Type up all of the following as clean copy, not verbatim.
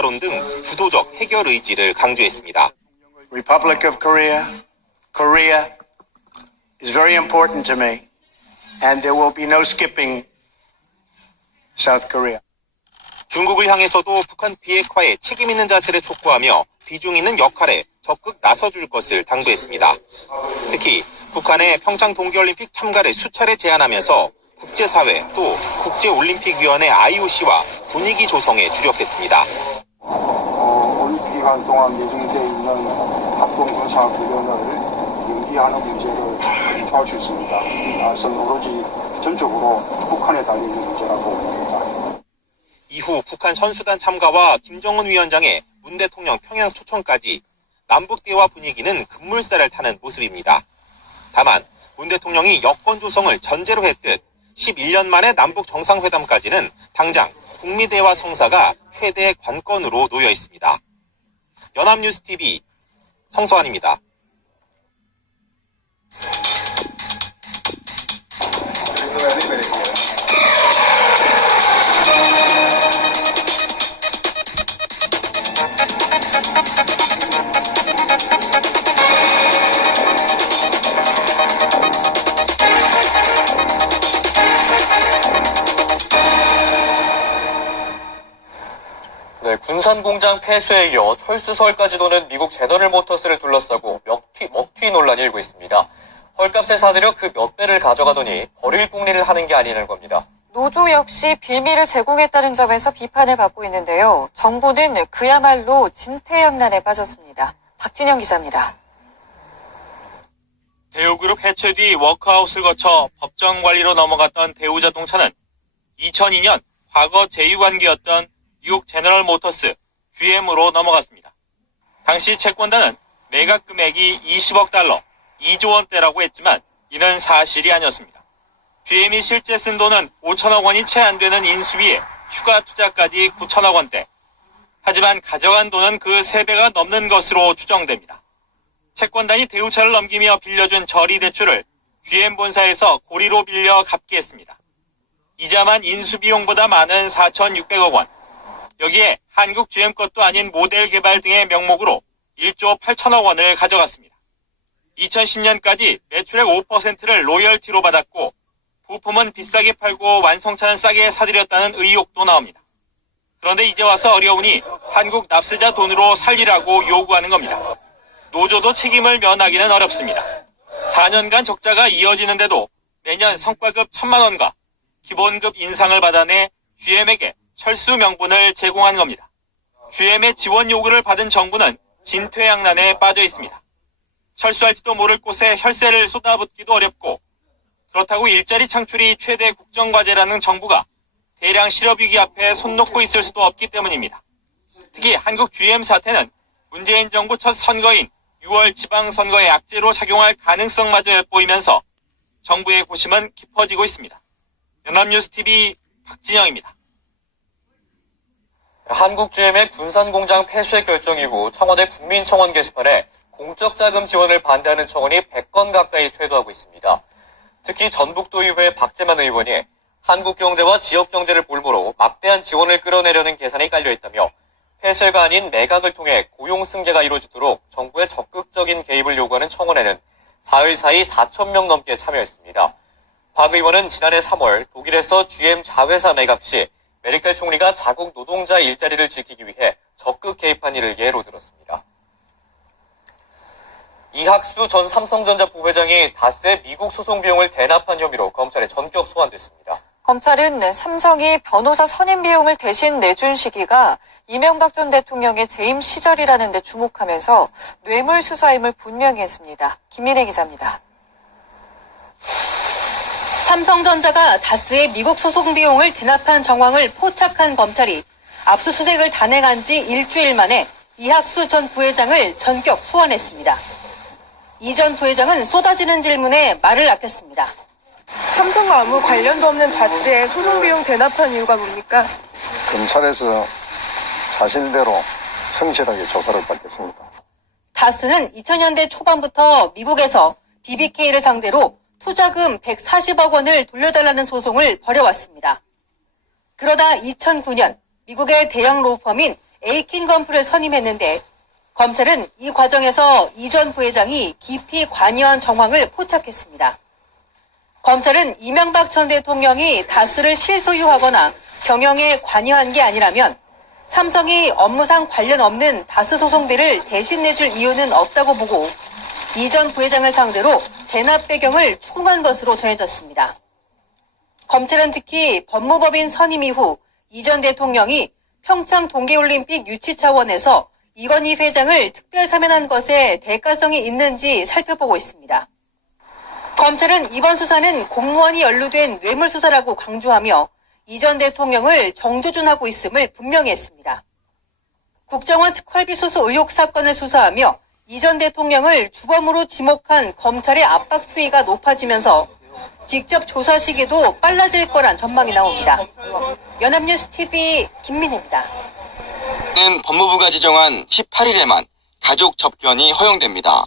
론 등 주도적 해결 의지를 강조했습니다. Republic of Korea, Korea is very important to me, and there will be no skipping South Korea. 중국을 향해서도 북한 비핵화에 책임 있는 자세를 촉구하며 비중 있는 역할에 적극 나서줄 것을 당부했습니다. 특히 북한의 평창 동계올림픽 참가를 수차례 제안하면서 국제사회 또 국제올림픽위원회 IOC와 분위기 조성에 주력했습니다. 올림픽 기간 동안 예정돼 있는 합동군사훈련을 연기하는 문제를 도와줄 수 있습니다. 이것은 오로지 전적으로 북한에 달려 있는 문제라고 봅니다. 이후 북한 선수단 참가와 김정은 위원장의 문 대통령 평양 초청까지 남북 대화 분위기는 급물살을 타는 모습입니다. 다만 문 대통령이 여건 조성을 전제로 했듯 11년 만에 남북 정상회담까지는 당장 북미 대화 성사가 최대 관건으로 놓여 있습니다. 연합뉴스TV 성서환입니다. 네, 군산공장 폐쇄에 이어 철수설까지 도는 미국 제너럴 모터스를 둘러싸고 먹튀 논란이 일고 있습니다. 헐값에 사들여 그 몇 배를 가져가더니 버릴 궁리를 하는 게 아니라는 겁니다. 노조 역시 빌미를 제공했다는 점에서 비판을 받고 있는데요. 정부는 그야말로 진퇴양난에 빠졌습니다. 박진영 기자입니다. 대우그룹 해체 뒤 워크아웃을 거쳐 법정 관리로 넘어갔던 대우자동차는 2002년 과거 제휴관계였던 미국 제너럴 모터스 GM으로 넘어갔습니다. 당시 채권단은 매각 금액이 20억 달러, 2조 원대라고 했지만 이는 사실이 아니었습니다. GM이 실제 쓴 돈은 5천억 원이 채 안 되는 인수비에 추가 투자까지 9천억 원대. 하지만 가져간 돈은 그 3배가 넘는 것으로 추정됩니다. 채권단이 대우차를 넘기며 빌려준 저리 대출을 GM 본사에서 고리로 빌려 갚게 했습니다. 이자만 인수비용보다 많은 4,600억 원. 여기에 한국 GM 것도 아닌 모델 개발 등의 명목으로 1조 8천억 원을 가져갔습니다. 2010년까지 매출의 5%를 로열티로 받았고 부품은 비싸게 팔고 완성차는 싸게 사들였다는 의혹도 나옵니다. 그런데 이제 와서 어려우니 한국 납세자 돈으로 살리라고 요구하는 겁니다. 노조도 책임을 면하기는 어렵습니다. 4년간 적자가 이어지는데도 매년 성과급 1,000만 원과 기본급 인상을 받아내 GM에게 철수 명분을 제공한 겁니다. GM의 지원 요구를 받은 정부는 진퇴양난에 빠져 있습니다. 철수할지도 모를 곳에 혈세를 쏟아붓기도 어렵고 그렇다고 일자리 창출이 최대 국정과제라는 정부가 대량 실업위기 앞에 손 놓고 있을 수도 없기 때문입니다. 특히 한국 GM 사태는 문재인 정부 첫 선거인 6월 지방선거의 악재로 작용할 가능성마저 엿보이면서 정부의 고심은 깊어지고 있습니다. 연합뉴스TV 박진영입니다. 한국 GM의 군산공장 폐쇄 결정 이후 청와대 국민청원 게시판에 공적 자금 지원을 반대하는 청원이 100건 가까이 쇄도하고 있습니다. 특히 전북도의회 박재만 의원이 한국 경제와 지역 경제를 볼모로 막대한 지원을 끌어내려는 계산이 깔려있다며 폐쇄가 아닌 매각을 통해 고용 승계가 이루어지도록 정부의 적극적인 개입을 요구하는 청원에는 사흘 사이 4,000명 넘게 참여했습니다. 박 의원은 지난해 3월 독일에서 GM 자회사 매각 시 메르켈 총리가 자국 노동자 일자리를 지키기 위해 적극 개입한 일을 예로 들었습니다. 이학수 전 삼성전자 부회장이 다스의 미국 소송 비용을 대납한 혐의로 검찰에 전격 소환됐습니다. 검찰은 삼성이 변호사 선임 비용을 대신 내준 시기가 이명박 전 대통령의 재임 시절이라는 데 주목하면서 뇌물 수사임을 분명히 했습니다. 김민혜 기자입니다. 삼성전자가 다스의 미국 소송 비용을 대납한 정황을 포착한 검찰이 압수수색을 단행한 지 일주일 만에 이학수 전 부회장을 전격 소환했습니다. 이 전 부회장은 쏟아지는 질문에 말을 아꼈습니다. 삼성과 아무 관련도 없는 다스의 소송 비용 대납한 이유가 뭡니까? 검찰에서 사실대로 성실하게 조사를 받겠습니다. 다스는 2000년대 초반부터 미국에서 BBK를 상대로 투자금 140억 원을 돌려달라는 소송을 벌여왔습니다. 그러다 2009년 미국의 대형 로펌인 에이킨 건프를 선임했는데 검찰은 이 과정에서 이 전 부회장이 깊이 관여한 정황을 포착했습니다. 검찰은 이명박 전 대통령이 다스를 실소유하거나 경영에 관여한 게 아니라면 삼성이 업무상 관련 없는 다스 소송비를 대신 내줄 이유는 없다고 보고 이 전 부회장을 상대로 대납 배경을 추궁한 것으로 전해졌습니다. 검찰은 특히 법무법인 선임 이후 이 전 대통령이 평창 동계올림픽 유치 차원에서 이건희 회장을 특별 사면한 것에 대가성이 있는지 살펴보고 있습니다. 검찰은 이번 수사는 공무원이 연루된 뇌물수사라고 강조하며 이 전 대통령을 정조준하고 있음을 분명히 했습니다. 국정원 특활비 수수 의혹 사건을 수사하며 이 전 대통령을 주범으로 지목한 검찰의 압박 수위가 높아지면서 직접 조사 시기도 빨라질 거란 전망이 나옵니다. 연합뉴스 TV 김민혜입니다. 법무부가 지정한 18일에만 가족 접견이 허용됩니다.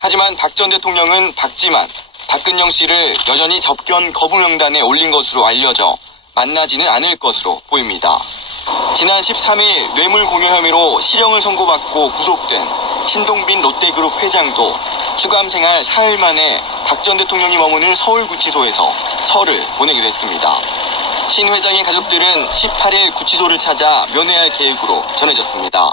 하지만 박 전 대통령은 박지만, 박근영 씨를 여전히 접견 거부 명단에 올린 것으로 알려져 만나지는 않을 것으로 보입니다. 지난 13일 뇌물 공여 혐의로 실형을 선고받고 구속된 신동빈 롯데그룹 회장도 수감 생활 사흘 만에 박 전 대통령이 머무는 서울구치소에서 설을 보내게 됐습니다. 신 회장의 가족들은 18일 구치소를 찾아 면회할 계획으로 전해졌습니다.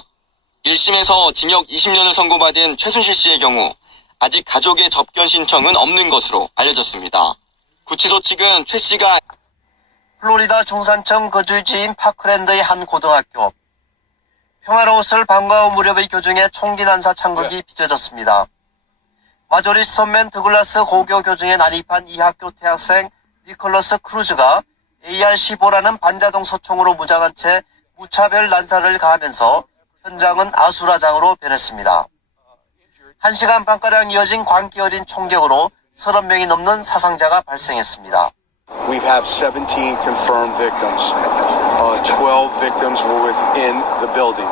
1심에서 징역 20년을 선고받은 최순실 씨의 경우 아직 가족의 접견 신청은 없는 것으로 알려졌습니다. 구치소 측은 최 씨가 플로리다 중산층 거주지인 파크랜드의 한 고등학교. 평화로웠을 방과 후 무렵의 교중에 총기 난사 창극이 빚어졌습니다. 마조리 스톤맨 드글라스 고교 교중에 난입한 이 학교 대학생 니콜러스 크루즈가 AR-15라는 반자동 소총으로 무장한 채 무차별 난사를 가하면서 현장은 아수라장으로 변했습니다. 1시간 반가량 이어진 광기 어린 총격으로 30명이 넘는 사상자가 발생했습니다. We have 17 confirmed victims. 12 victims were within the building.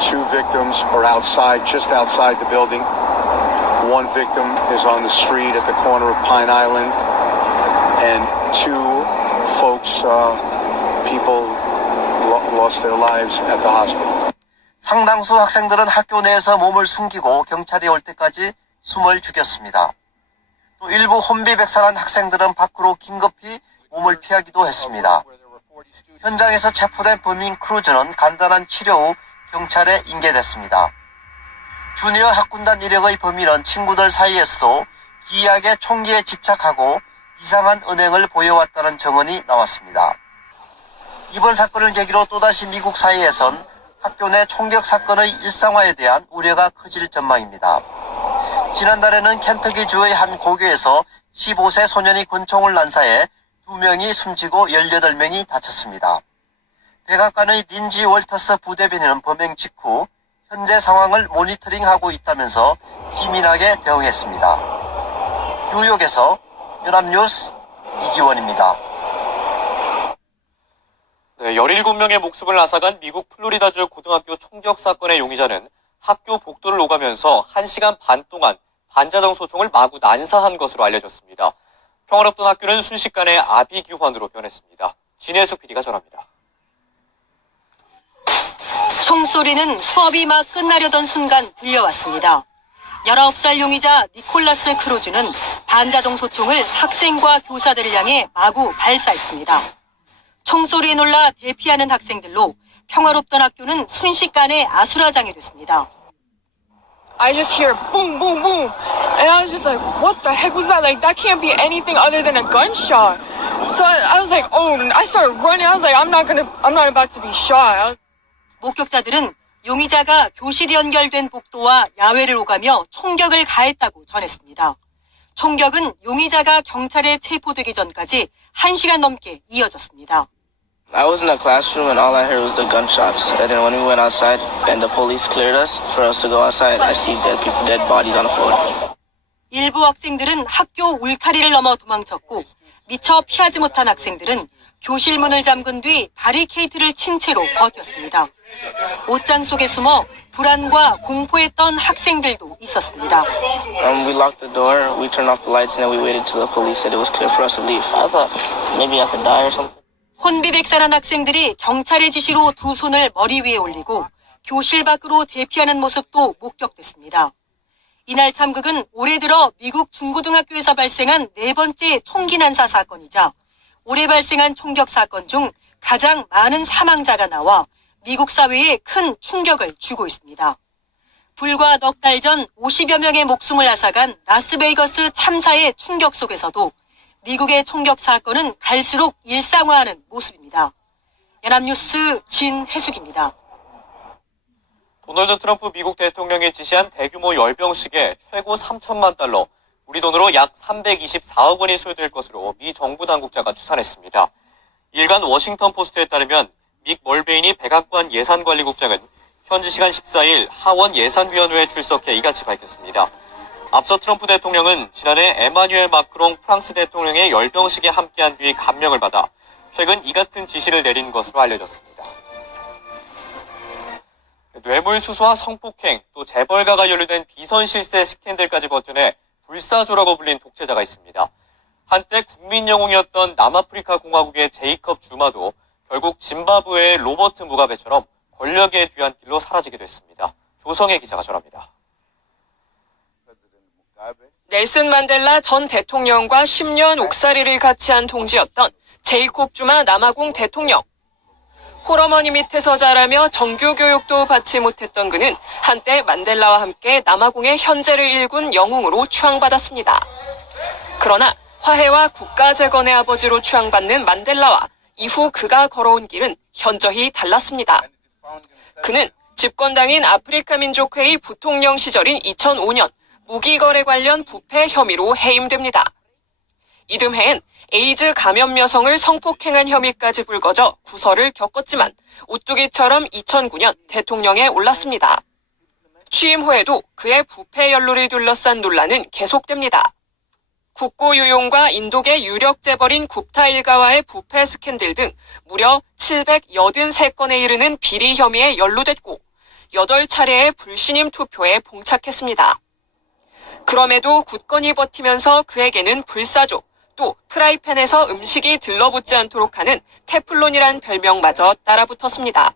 Two victims are outside, just outside the building. One victim is on the street at the corner of Pine Island. And two folks, people lost their lives at the hospital. 상당수 학생들은 학교 내에서 몸을 숨기고 경찰이 올 때까지 숨을 죽였습니다. 또 일부 혼비백산한 학생들은 밖으로 긴급히 몸을 피하기도 했습니다. 현장에서 체포된 범인 크루즈는 간단한 치료 후 경찰에 인계됐습니다. 주니어 학군단 이력의 범인은 친구들 사이에서도 기이하게 총기에 집착하고 이상한 언행을 보여왔다는 증언이 나왔습니다. 이번 사건을 계기로 또다시 미국 사회에선 학교 내 총격 사건의 일상화에 대한 우려가 커질 전망입니다. 지난달에는 켄터키주의 한 고교에서 15세 소년이 권총을 난사해 2명이 숨지고 18명이 다쳤습니다. 백악관의 린지 월터스 부대변인은 범행 직후 현재 상황을 모니터링하고 있다면서 기민하게 대응했습니다. 뉴욕에서 연합뉴스 이기원입니다. 네, 17명의 목숨을 앗아간 미국 플로리다주 고등학교 총격 사건의 용의자는 학교 복도를 오가면서 1시간 반 동안 반자동 소총을 마구 난사한 것으로 알려졌습니다. 평화롭던 학교는 순식간에 아비규환으로 변했습니다. 진혜숙 PD가 전합니다. 총소리는 수업이 막 끝나려던 순간 들려왔습니다. 19살 용의자 니콜라스 크루즈는 반자동 소총을 학생과 교사들을 향해 마구 발사했습니다. 총소리에 놀라 대피하는 학생들로 평화롭던 학교는 순식간에 아수라장이 됐습니다. I just hear boom, boom, boom. And I was just like, what the heck was that? Like, that can't be anything other than a gunshot. So I was like, oh, I started running. I was like, I'm not about to be shot. 목격자들은 용의자가 교실 연결된 복도와 야외를 오가며 총격을 가했다고 전했습니다. 총격은 용의자가 경찰에 체포되기 전까지 1시간 넘게 이어졌습니다. I was in the classroom and all I heard was the gunshots. And then when we went outside and the police cleared us for us to go outside, I see dead bodies on the floor. 일부 학생들은 학교 울타리를 넘어 도망쳤고 미처 피하지 못한 학생들은 교실 문을 잠근 뒤 바리케이트를 친 채로 버텼습니다. 옷장 속에 숨어 불안과 공포에 떤 학생들도 있었습니다. We locked the door, we turned off the lights, and then we waited till the police said it was clear for us to leave. I thought maybe I could die or something. 혼비백산한 학생들이 경찰의 지시로 두 손을 머리 위에 올리고 교실 밖으로 대피하는 모습도 목격됐습니다. 이날 참극은 올해 들어 미국 중고등학교에서 발생한 네 번째 총기 난사 사건이자 올해 발생한 총격 사건 중 가장 많은 사망자가 나와 미국 사회에 큰 충격을 주고 있습니다. 불과 넉 달 전 50여 명의 목숨을 앗아간 라스베이거스 참사의 충격 속에서도 미국의 총격 사건은 갈수록 일상화하는 모습입니다. 연합뉴스 진혜숙입니다. 도널드 트럼프 미국 대통령이 지시한 대규모 열병식에 최고 3천만 달러, 우리 돈으로 약 324억 원이 소요될 것으로 미 정부 당국자가 추산했습니다. 일간 워싱턴 포스트에 따르면 믹 멀베인이 백악관 예산관리국장은 현지 시간 14일 하원 예산위원회에 출석해 이같이 밝혔습니다. 앞서 트럼프 대통령은 지난해 에마뉴엘 마크롱 프랑스 대통령의 열병식에 함께한 뒤 감명을 받아 최근 이 같은 지시를 내린 것으로 알려졌습니다. 뇌물수수와 성폭행, 또 재벌가가 연루된 비선실세 스캔들까지 버텨내 불사조라고 불린 독재자가 있습니다. 한때 국민 영웅이었던 남아프리카 공화국의 제이컵 주마도 결국 짐바브웨의 로버트 무가베처럼 권력의 뒤안길로 사라지게 됐습니다. 조성혜 기자가 전합니다. 넬슨 만델라 전 대통령과 10년 옥살이를 같이 한 동지였던 제이콥 주마 남아공 대통령. 홀어머니 밑에서 자라며 정규 교육도 받지 못했던 그는 한때 만델라와 함께 남아공의 현재를 일군 영웅으로 추앙받았습니다. 그러나 화해와 국가 재건의 아버지로 추앙받는 만델라와 이후 그가 걸어온 길은 현저히 달랐습니다. 그는 집권당인 아프리카 민족회의 부통령 시절인 2005년 무기거래 관련 부패 혐의로 해임됩니다. 이듬해엔 에이즈 감염 여성을 성폭행한 혐의까지 불거져 구설을 겪었지만 오뚜기처럼 2009년 대통령에 올랐습니다. 취임 후에도 그의 부패 연루를 둘러싼 논란은 계속됩니다. 국고유용과 인도계 유력 재벌인 굽타 일가와의 부패 스캔들 등 무려 783건에 이르는 비리 혐의에 연루됐고 8차례의 불신임 투표에 봉착했습니다. 그럼에도 굳건히 버티면서 그에게는 불사조, 또 프라이팬에서 음식이 들러붙지 않도록 하는 테플론이란 별명마저 따라붙었습니다.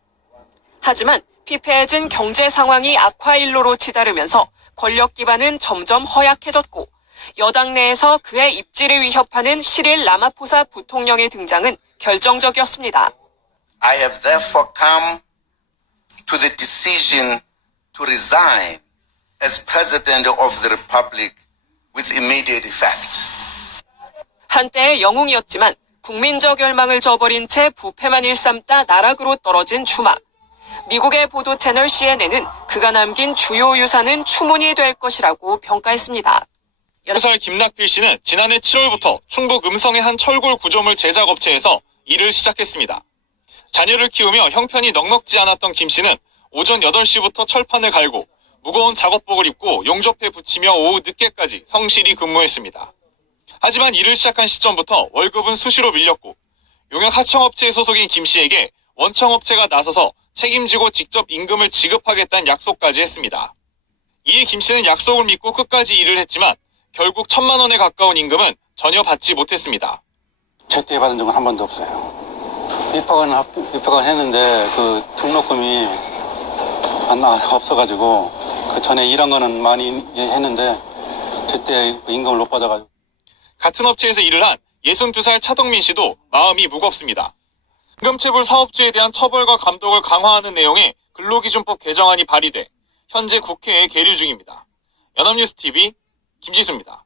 하지만 피폐해진 경제 상황이 악화일로로 치달으면서 권력 기반은 점점 허약해졌고 여당 내에서 그의 입지를 위협하는 시릴 라마포사 부통령의 등장은 결정적이었습니다. I have therefore come to the decision to resign as President of the Republic with immediate effect. 한때의 영웅이었지만 국민적 열망을 저버린 채 부패만 일삼다 나락으로 떨어진 주마. 미국의 보도 채널 CNN은 그가 남긴 주요 유산은 추문이 될 것이라고 평가했습니다. 소설 김낙필 씨는 지난해 7월부터 충북 음성의 한 철골 구조물 제작업체에서 일을 시작했습니다. 자녀를 키우며 형편이 넉넉지 않았던 김 씨는 오전 8시부터 철판을 갈고 무거운 작업복을 입고 용접해 붙이며 오후 늦게까지 성실히 근무했습니다. 하지만 일을 시작한 시점부터 월급은 수시로 밀렸고 용역 하청업체에 소속인 김 씨에게 원청업체가 나서서 책임지고 직접 임금을 지급하겠다는 약속까지 했습니다. 이에 김 씨는 약속을 믿고 끝까지 일을 했지만 결국 1,000만 원에 가까운 임금은 전혀 받지 못했습니다. 제때 받은 적은 한 번도 없어요. 입학은 했는데 그 등록금이 없어가지고 그 전에 일한 거는 많이 했는데 제때 임금을 못 받아가지고. 같은 업체에서 일을 한 62살 차동민 씨도 마음이 무겁습니다. 임금체불 사업주에 대한 처벌과 감독을 강화하는 내용의 근로기준법 개정안이 발의돼 현재 국회에 계류 중입니다. 연합뉴스 TV 김지수입니다.